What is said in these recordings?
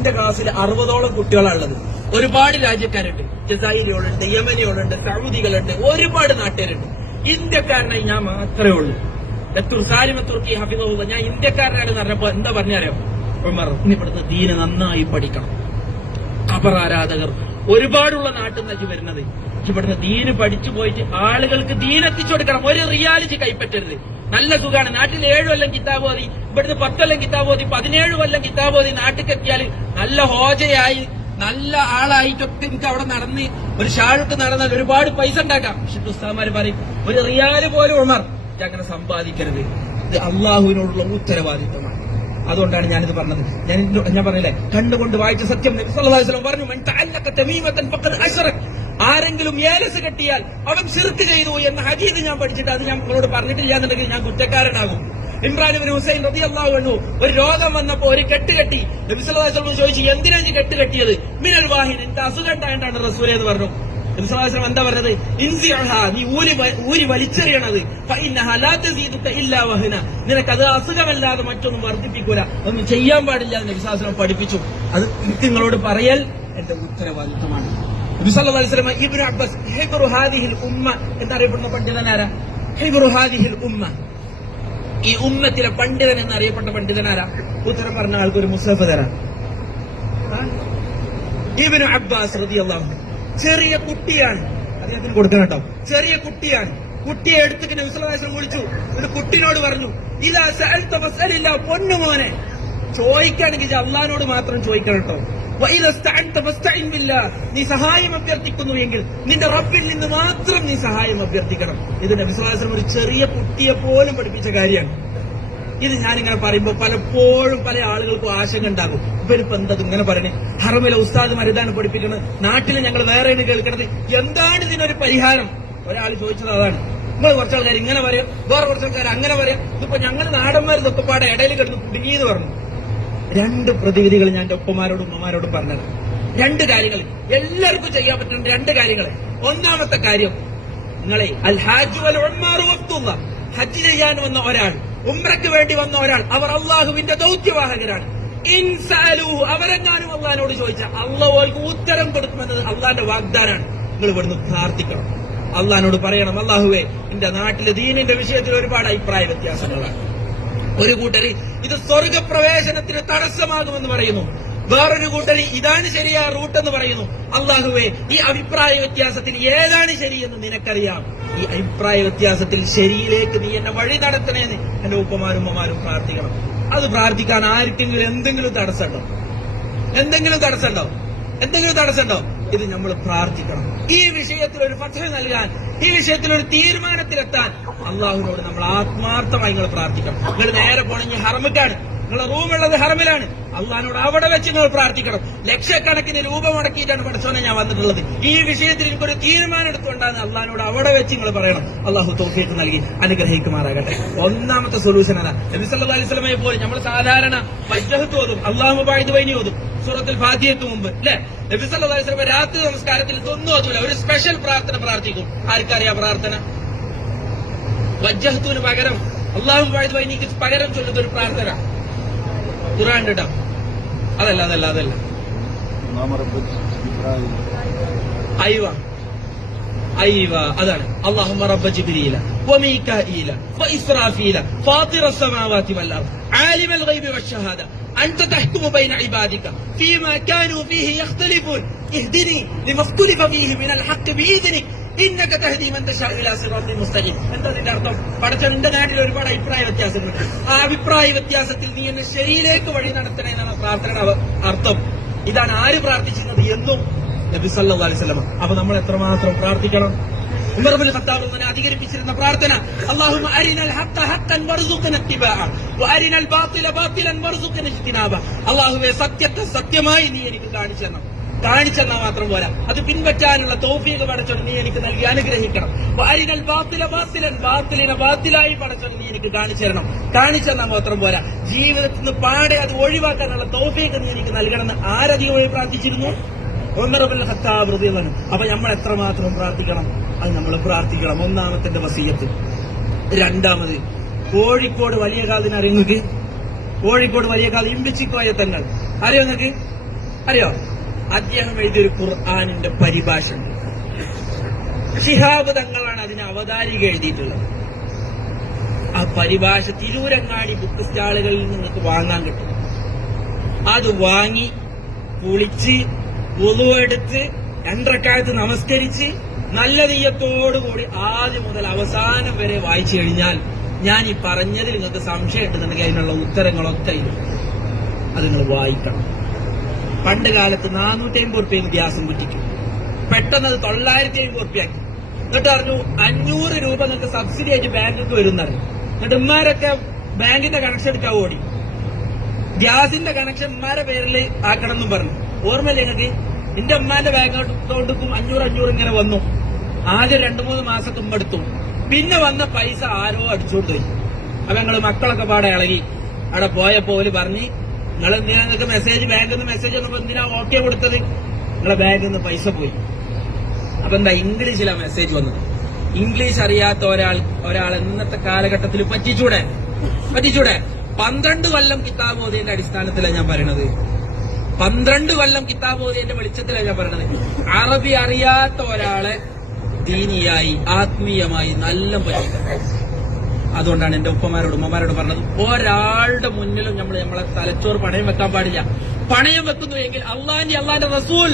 എന്റെ ക്ലാസ്സിൽ 60ഓളം കുട്ടികളാണുള്ളത്. ഒരുപാട് രാജ്യക്കാരുണ്ട്, ജസായിരികളുണ്ട്, യമനികളുണ്ട്, സൗദികളുണ്ട്, ഒരുപാട് നാട്ടുകാരുണ്ട്. ഇന്ത്യക്കാരനായി ഞാൻ മാത്രമേ ഉള്ളൂ. സാലിമത്തുർക്കി ഹഫിദുള്ള ഞാൻ ഇന്ത്യക്കാരനാണെന്ന് പറഞ്ഞപ്പോ എന്താ പറഞ്ഞാലോ, ഉമർ ഇനി ഇവിടുത്തെ ദീന് നന്നായി പഠിക്കണം. ഖബർ ആരാധകർ ഒരുപാടുള്ള നാട്ടിൽ നിന്നൊക്കെ വരുന്നത്. ഇവിടുന്ന് ദീന് പഠിച്ചു പോയിട്ട് ആളുകൾക്ക് ദീനെത്തിച്ചു കൊടുക്കണം. ഒരു റിയാലിറ്റി കൈപ്പറ്റരുത്. നല്ല സുഖമാണ്. നാട്ടിൽ 7 കൊല്ലം കിതാബ് ഓതി, ഇവിടുന്ന് 10 കൊല്ലം കിതാബ് ഓതി, 17 കൊല്ലം കിതാബ് ഓതി നാട്ടിലെത്തിയാൽ നല്ല ഹോജയായി നല്ല ആളായിട്ടൊക്കെ എനിക്ക് അവിടെ നടന്ന് ഒരു ഷാളിട്ട് നടന്നാൽ ഒരുപാട് പൈസ ഉണ്ടാക്കാം. പക്ഷെ ഉസ്താദ്മാര് പറയും ഒരു റിയാല് പോലും ഉമർ അങ്ങനെ സമ്പാദിക്കരുത്. ഇത് അള്ളാഹുവിനോടുള്ള ഉത്തരവാദിത്വമാണ്. അതുകൊണ്ടാണ് ഞാനിത് പറഞ്ഞത്. ഞാൻ പറഞ്ഞില്ലേ, കണ്ടുകൊണ്ട് വായിച്ച സത്യം നബി സല്ലല്ലാഹു അലൈഹി വസല്ലം പറഞ്ഞു, മൻ തഅല്ലഖ തമീമതൻ ഫഖദ് അശ്റക, ആരെങ്കിലും ഏലസ് കെട്ടിയാൽ അവൻ ശിർക്ക് ചെയ്തു എന്ന ഹദീസ് ഞാൻ പഠിച്ചിട്ട് അത് ഞാൻ നിങ്ങളോട് പറഞ്ഞിട്ടില്ല എന്നുണ്ടെങ്കിൽ ഞാൻ കുറ്റക്കാരനാകും. ഇമ്രാൻ ഇബ്നു ഹുസൈൻ റളിയല്ലാഹു അൻഹു ഒരു രോഗം വന്നപ്പോ ഒരു കെട്ട് കെട്ടി. നബി സല്ലല്ലാഹു അലൈഹി വസല്ലം ചോദിച്ചു, എന്തിനാ നീ കെട്ട് കെട്ടിയത്? മിനൽ വാഹിൻ, എന്റെ അസുഖം ഉണ്ടായിട്ടാണ് റസൂലേ എന്ന് പറഞ്ഞു. നബി സല്ലല്ലാഹു അലൈഹി വസല്ലം എന്താ പറഞ്ഞത്? ഇൻസിഅഹാ, നീ ഊരി വലിച്ചെറിയണത്. ഫഇന്നഹാ ലാ തസീദുക ഇല്ലാ വഹന, നിനക്കത് അസുഖമല്ലാതെ മറ്റൊന്നും വർദ്ധിപ്പിക്കൂല, ഒന്നും ചെയ്യാൻ പാടില്ല എന്ന് നബി സല്ലല്ലാഹു അലൈഹി വസല്ലം പഠിപ്പിച്ചു. അത് എനിക്ക് നിങ്ങളോട് പറയൽ എന്റെ ഉത്തരവാദിത്തമാണ്. നബി സല്ലല്ലാഹു അലൈഹി വസല്ലം ഇബ്നു അബ്ബാസ് ഹിബ്റു ഹാദിഹിൽ ഉമ്മ എന്നറിയപ്പെടുന്ന പണ്ഡിതനാരാ? ഹിബ്റു ഹാദിഹിൽ ഉമ്മ, ഈ ഉമ്മത്തിലെ പണ്ഡിതൻ എന്നറിയപ്പെട്ട പണ്ഡിതനാരാ? ഉത്തരം പറഞ്ഞ ആൾക്ക് ഒരു മുസഹഫ് തരാം. ഇബ്നു അബ്ബാസ് റളിയല്ലാഹു അൻഹു ചെറിയ കുട്ടിയാണ്, അദ്ദേഹത്തിന് കൊടുക്കണം കേട്ടോ. ചെറിയ കുട്ടിയാണ്. കുട്ടിയെ എടുത്തിട്ട് നബി സല്ലല്ലാഹു അലൈഹി വസല്ലം വിളിച്ചു. ഒരു കുട്ടിനോട് പറഞ്ഞു, ഇദാ സഅൽത ഫസ്അലില്ലാ, പൊന്നുമോനെ ചോദിക്കുകയാണെങ്കിൽ അള്ളാഹിനോട് മാത്രം ചോദിക്കണം കേട്ടോ. നീ സഹായം അഭ്യർത്ഥിക്കുന്നു എങ്കിൽ നിന്റെ റബ്ബിൽ നിന്ന് മാത്രം നീ സഹായം അഭ്യർത്ഥിക്കണം. ഇത് നബി സല്ലല്ലാഹു അലൈഹി വസല്ലം ഒരു ചെറിയ കുട്ടിയെ പോലും പഠിപ്പിച്ച കാര്യമാണ്. ഇത് ഞാനിങ്ങനെ പറയുമ്പോൾ പലപ്പോഴും പല ആളുകൾക്കും ആശങ്ക ഉണ്ടാകും. ഇവരിപ്പോ എന്താ ഇങ്ങനെ പറയണേ? ഹറമിലെ ഉസ്താദുമാർ ഇതാണ് പഠിപ്പിക്കുന്നത്, നാട്ടിൽ ഞങ്ങൾ വേറെയാണ് കേൾക്കുന്നത്, എന്താണ് ഇതിനൊരു പരിഹാരം? ഒരാൾ ചോദിച്ചത് അതാണ്. നിങ്ങൾ കുറച്ചാൾക്കാർ ഇങ്ങനെ പറയാം, വേറെ കുറച്ചാൾക്കാർ അങ്ങനെ പറയാം. ഇതിപ്പോ ഞങ്ങൾ നാടന്മാർ ഇതൊക്കെ പാടെ ഇടയിൽ കിടന്ന് കുടുങ്ങിയെന്ന് പറഞ്ഞു. 2 പ്രതിവിധികൾ ഞാൻ എന്റെ ഒപ്പമാരോടും ഉമ്മമാരോടും പറഞ്ഞത്. 2 കാര്യങ്ങൾ എല്ലാവർക്കും ചെയ്യാൻ പറ്റുന്ന 2 കാര്യങ്ങൾ. ഒന്നാമത്തെ കാര്യം, നിങ്ങളെ അൽ ഹാജ് വൽ ഉംറു വഖ്തുല്ലാ, ഹജ്ജ് ചെയ്യാൻ വന്ന ഒരാൾ, ഉംറയ്ക്ക് വേണ്ടി വന്ന ഒരാൾ, അവർ അള്ളാഹുവിന്റെ ദൗത്യവാഹകരാണ്. ഇൻസാലു, അവരെങ്ങാനും അള്ളാഹിനോട് ചോദിച്ചാൽ അള്ളാഹു അവർക്ക് ഉത്തരം കൊടുക്കുമെന്നത് അള്ളാഹിന്റെ വാഗ്ദാനാണ്. നിങ്ങൾ ഇവിടുന്ന് പ്രാർത്ഥിക്കണം, അള്ളാഹിനോട് പറയണം, അള്ളാഹുവേ എന്റെ നാട്ടിലെ ദീനിന്റെ വിഷയത്തിൽ ഒരുപാട് അഭിപ്രായ വ്യത്യാസങ്ങളാണ്. ഒരു കൂട്ടര് ഇത് സ്വർഗപ്രവേശനത്തിന് തടസ്സമാകുമെന്ന് പറയുന്നു, വേറൊരു കൂട്ടര് ഇതാണ് ശരിയായ റൂട്ടെന്ന് പറയുന്നു. അള്ളാഹുവേ ഈ അഭിപ്രായ വ്യത്യാസത്തിൽ ഏതാണ് ശരിയെന്ന് നിനക്കറിയാം. ഈ അഭിപ്രായ വ്യത്യാസത്തിൽ ശരിയിലേക്ക് നീ എന്നെ വഴി നടത്തണേന്ന് എന്റെ ഉപ്പമാരും ഉമ്മമാരും പ്രാർത്ഥിക്കണം. അത് പ്രാർത്ഥിക്കാൻ ആർക്കെങ്കിലും എന്തെങ്കിലും തടസ്സമുണ്ടോ? എന്തെങ്കിലും തടസ്സമുണ്ടോ? ഇത് നമ്മൾ പ്രാർത്ഥിക്കണം. ഈ വിഷയത്തിൽ ഒരു ഫത്വ നൽകാൻ, ഈ വിഷയത്തിൽ ഒരു തീരുമാനത്തിലെത്താൻ അള്ളാഹുവിനോട് നമ്മൾ ആത്മാർത്ഥമായി നിങ്ങൾ പ്രാർത്ഥിക്കണം. നിങ്ങൾ നേരെ പോണെങ്കിൽ ഹറമിക്കാണ്, നിങ്ങളുടെ റൂമുള്ളത് ഹറമിലാണ്, അള്ളാഹിനോട് അവിടെ വെച്ച് നിങ്ങൾ പ്രാർത്ഥിക്കണം. ലക്ഷക്കണക്കിന് രൂപ മുടക്കിയിട്ടാണ് പഠിച്ചോനെ ഞാൻ വന്നിട്ടുള്ളത്. ഈ വിഷയത്തിൽ എനിക്കൊരു തീരുമാനം എടുത്തുകൊണ്ടാണ് അള്ളാഹിനോട് അവിടെ വെച്ച് നിങ്ങൾ പറയണം. അള്ളാഹു തൗഫീഖ് നൽകി അനുഗ്രഹിക്കുമാറാകട്ടെ. ഒന്നാമത്തെ സൊല്യൂഷൻ അതാ. നബി സല്ലല്ലാഹു അലൈഹി വസല്ലമയെ പോലെ നമ്മൾ സാധാരണ വജ്ഹത്ത് ഓതും, അല്ലാഹു ബഅദ് ബൈനി ഓതും സൂറത്തുൽ ഫാത്തിഹയ്ക്ക് മുമ്പ്, അല്ലെ? നബി സല്ലല്ലാഹു അലൈഹി വസല്ലം രാത്രി നമസ്കാരത്തിൽ ഇതൊന്നും ഓതൂല, ഒരു സ്പെഷ്യൽ പ്രാർത്ഥന പ്രാർത്ഥിക്കും. ആർക്കറിയാം പ്രാർത്ഥന? വജ്ഹത്തുന് പകരം അല്ലാഹു ബഅദ് ബൈനിക്ക് പകരം ചൊല്ലുന്ന ഒരു പ്രാർത്ഥന ഖുർആൻ കേട്ടോ. അതല്ല അയ്വ അതാണ്. അല്ലാഹുമ്മ റബ്ബ ജിബ്രീല വമീകാഈല വഇസ്റാഫീല ഫാത്തിറസ് സമാവാതി വൽ അർദ് ആലിമൽ ഗൈബി വശഹാദ അൻത തഹ്കുമു ബൈന ഇബാദിക ഫീമാ കാനൂ ഫീഹി യഖ്തലിഫൂൻ ഇഹ്ദിനി ലിമാ ഇഖ്തലഫ ഫീഹി മിനൽ ഹഖ് ബിഇദ്നിക ഇന്നക തഹ്ദി മൻ തശാഉ ഇലാ സിറാത്തിൻ മുസ്തഖീം. എന്താ ഇതിന്റെ അർത്ഥം? പടച്ചവന്റെ നാട്ടിൽ ഒരുപാട് അഭിപ്രായ വ്യത്യാസങ്ങളുണ്ട്. ആ അഭിപ്രായ വ്യത്യാസത്തിൽ നീ എന്നെ ശരിയിലേക്ക് വഴി നടത്തണേ എന്നാണ് പ്രാർത്ഥനയുടെ അർത്ഥം. ഇതാണ് ആര് പ്രാർത്ഥിച്ചിരുന്നത്? എന്നും നബി സല്ലല്ലാഹു അലൈഹി വസല്ലം. അപ്പൊ നമ്മൾ എത്രമാത്രം പ്രാർത്ഥിക്കണം? ഉമർ ഇബ്നുൽ ഖത്താബ് തന്നെ അധികരിപ്പിച്ചിരുന്ന പ്രാർത്ഥന, അല്ലാഹുമ്മ അരിനൽ ഹഖ്ക ഹഖ്കൻ വർസുഖ്ന ഇത്തിബാഅ വഅരിനൽ ബാത്തില ബാത്തിലൻ വർസുഖ്ന ഇജ്തിനാബ. അല്ലാഹുവേ സത്യത്തെ സത്യമായി നീ എനിക്ക് കാണിച്ചെന്നാ മാത്രം പോരാ, അത് പിൻപറ്റാനുള്ള തൗഫീഖ് പടച്ചോൻ നീ എനിക്ക് നൽകി അനുഗ്രഹിക്കണം. വഅരിനൽ ബാത്തില ബാത്തിലൻ, ബാത്തിലിനെ ബാത്തിലായി പടച്ചോൻ നീ എനിക്ക് കാണിച്ചെന്നാ മാത്രം പോരാ, ജീവിതത്തിൽ നിന്ന് പാടെ അത് ഒഴിവാക്കാനുള്ള തൗഫീഖ് നീ എനിക്ക് നൽകണമെന്ന് ആരധികമായി പ്രാർത്ഥിച്ചിരുന്നു? ഉമർ ഇബ്നുൽ ഖത്താബ് റളിയല്ലാഹു അൻഹു. അപ്പൊ നമ്മൾ എത്രമാത്രം പ്രാർത്ഥിക്കണം? അത് നമ്മൾ പ്രാർത്ഥിക്കണം. ഒന്നാമത്തെ വസിയ്യത്ത്. രണ്ടാമത്, കോഴിക്കോട് വലിയ കാതിന് അറിയുന്നത്, കോഴിക്കോട് വലിയ കാത് ഇമ്പിച്ചിക്കോയ തങ്ങൾ അറിയോ നിങ്ങൾക്ക്? അറിയോ? അദ്ദേഹം എഴുതിയൊരു ഖുർആനിന്റെ പരിഭാഷ ഉണ്ട്. ശിഹാബ് തങ്ങളാണ് അതിന് അവതാരിക എഴുതിയിട്ടുള്ളത്. ആ പരിഭാഷ തിരൂരങ്ങാടി ബുക്ക് സ്റ്റാളുകളിൽ നിങ്ങൾക്ക് വാങ്ങാൻ കിട്ടും. അത് വാങ്ങി കുളിച്ച് വുളുവെടുത്ത് 2 റക്അത്ത് നമസ്കരിച്ച് നല്ല നീയത്തോടുകൂടി ആദ്യം മുതൽ അവസാനം വരെ വായിച്ചു കഴിഞ്ഞാൽ ഞാൻ ഈ പറഞ്ഞതിൽ നിങ്ങൾക്ക് സംശയം ഉണ്ടെന്നുണ്ടെങ്കിൽ അതിനുള്ള ഉത്തരങ്ങളൊക്കെ ഇത് അത് നിങ്ങൾ വായിക്കണം. പണ്ട് കാലത്ത് 450 റുപ്യ ഗ്യാസും കുറ്റിക്കും. പെട്ടെന്ന് അത് 950 റുപ്യാക്കി. എന്നിട്ട് പറഞ്ഞു 500 രൂപ നിങ്ങൾക്ക് സബ്സിഡി ആയിട്ട് ബാങ്കിലേക്ക് വരുന്നറിയും. എന്നിട്ട് ഉമ്മാരൊക്കെ ബാങ്കിന്റെ കണക്ഷൻ എടുക്കാൻ ഓടി. ഗ്യാസിന്റെ കണക്ഷൻ ഉമ്മാരെ പേരിൽ ആക്കണം എന്നും പറഞ്ഞു. ഓർമ്മയില്ലേ നിങ്ങൾക്ക്? എന്റെ ഉമ്മാന്റെ ബാങ്ക് അക്കൗണ്ടിക്കും 500 ഇങ്ങനെ വന്നു. ആദ്യം 2-3 മാസത്തെ ഉമ്മ എടുത്തു. പിന്നെ വന്ന പൈസ ആരോ അടിച്ചോണ്ട് പോയി. അപ്പൊ ഞങ്ങള് മക്കളൊക്കെ പാടെ ഇളകി. അവിടെ പോയപ്പോ ഓല് പറഞ്ഞ് നിങ്ങൾ എന്തിനാ നിങ്ങൾക്ക് മെസ്സേജ് ബാങ്കിൽ നിന്ന് മെസ്സേജ് വന്നപ്പോ എന്തിനാ ഓക്കെ കൊടുത്തത്? നിങ്ങളെ ബാങ്കിൽ നിന്ന് പൈസ പോയി. അപ്പൊ എന്താ ഇംഗ്ലീഷിലാ മെസ്സേജ് വന്നത്. ഇംഗ്ലീഷ് അറിയാത്ത ഒരാൾ ഇന്നത്തെ കാലഘട്ടത്തിൽ പറ്റിച്ചൂടെ? 12 കൊല്ലം കിതാബ് ഓതിയതിന്റെ അടിസ്ഥാനത്തിലാണ് ഞാൻ പറയണത്. 12 കൊല്ലം കിതാബ് ഓതിയതിന്റെ വെളിച്ചത്തിലാണ് ഞാൻ പറയണത്. അറബി അറിയാത്ത ഒരാളെ ദീനിയായി ആത്മീയമായി നല്ല പറ്റിക്കണം. അതുകൊണ്ടാണ് എന്റെ ഉമ്മമാരോട് പറഞ്ഞത്, ഒരാളുടെ മുന്നിലും നമ്മളെ തലച്ചോറ് പണയം വെക്കാൻ പാടില്ല. പണയം വെക്കുന്നു എങ്കിൽ അള്ളാന്റെ റസൂൽ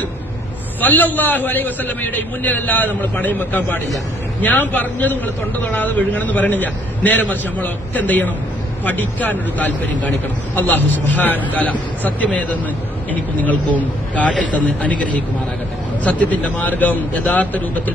സല്ലല്ലാഹു അലൈഹി വസല്ലമയുടെ മുന്നിലല്ലാതെ നമ്മൾ പണയം വെക്കാൻ പാടില്ല. ഞാൻ പറഞ്ഞത് നിങ്ങൾ തൊണ്ട തൊടാതെ വിഴുങ്ങണമെന്ന് പറയണില്ല. നേരെ മറിച്ച് നമ്മളൊക്കെ എന്ത് ചെയ്യണം? പഠിക്കാനൊരു താല്പര്യം കാണിക്കണം. അല്ലാഹു സുബ്ഹാനഹു തആല സത്യമേതെന്ന് എനിക്കും നിങ്ങൾക്കും കാട്ടിത്തന്ന് അനുഗ്രഹിക്കുമാറാകട്ടെ. സത്യത്തിന്റെ മാർഗം യഥാർത്ഥ രൂപത്തിൽ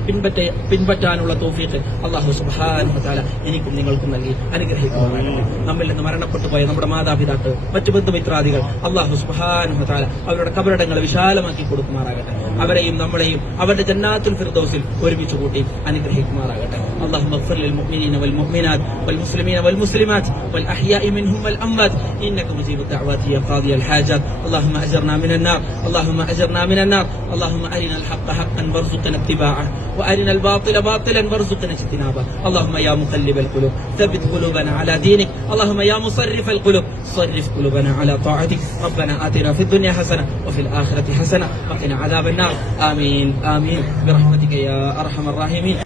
പിൻപറ്റാനുള്ള തൗഫീഖ് അല്ലാഹു സുബ്ഹാനഹു തആല എനിക്കും നിങ്ങൾക്കും നൽകി അനുഗ്രഹിക്കുമാറാകട്ടെ. നമ്മിൽ നിന്ന് മരണപ്പെട്ടു പോയ നമ്മുടെ മാതാപിതാക്കൾ, മറ്റു ബന്ധുമിത്രാദികൾ അല്ലാഹു സുബ്ഹാനഹു തആല അവരുടെ കബറിടങ്ങൾ വിശാലമാക്കി കൊടുക്കുമാറാകട്ടെ. അവരെയും നമ്മളെയും അവരുടെ ജന്നാത്തുൽ ഫിർദൗസിൽ ഒരുമിച്ച് കൂട്ടി അനുഗ്രഹിക്കുമാറാകട്ടെ. اللهم اغفر للمؤمنين والمؤمنات والمسلمين والمسلمات والأحياء منهم والأموات إنك مجيب الدعوات يا قاضي الحاجات. اللهم أجرنا من النار، اللهم أجرنا من النار. اللهم أرنا الحق حقا وارزقنا اتباعه وأرنا الباطل باطلا وارزقنا اجتنابه. اللهم يا مقلب القلوب ثبت قلوبنا على دينك. اللهم يا مصرف القلوب صرف قلوبنا على طاعتك. ربنا آتنا في الدنيا حسنة وفي الآخرة حسنة وقنا عذاب النار. آمين آمين برحمتك يا أرحم الراحمين.